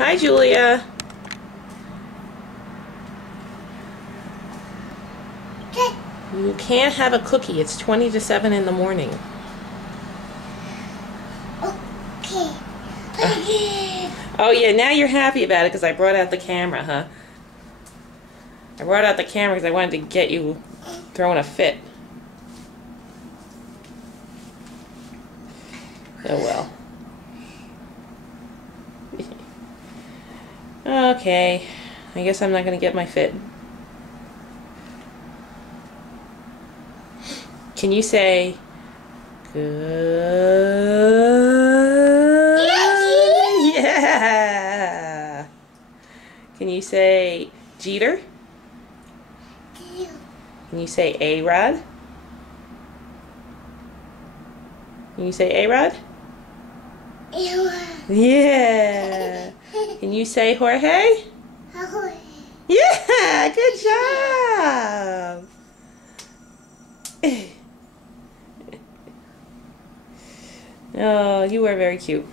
Hi, Julia. Okay. You can't have a cookie. It's 20 to 7 in the morning. Okay. Okay. Oh, yeah, now you're happy about it because I brought out the camera, huh? I brought out the camera because I wanted to get you throwing a fit. Oh, well. Okay. I guess I'm not going to get my fit. Can you say good? Yeah. Can you say Jeter? Can you say A-Rod? Can you say A-Rod? Yeah. Can you say Jorge? Yeah, good job. Oh, you are very cute.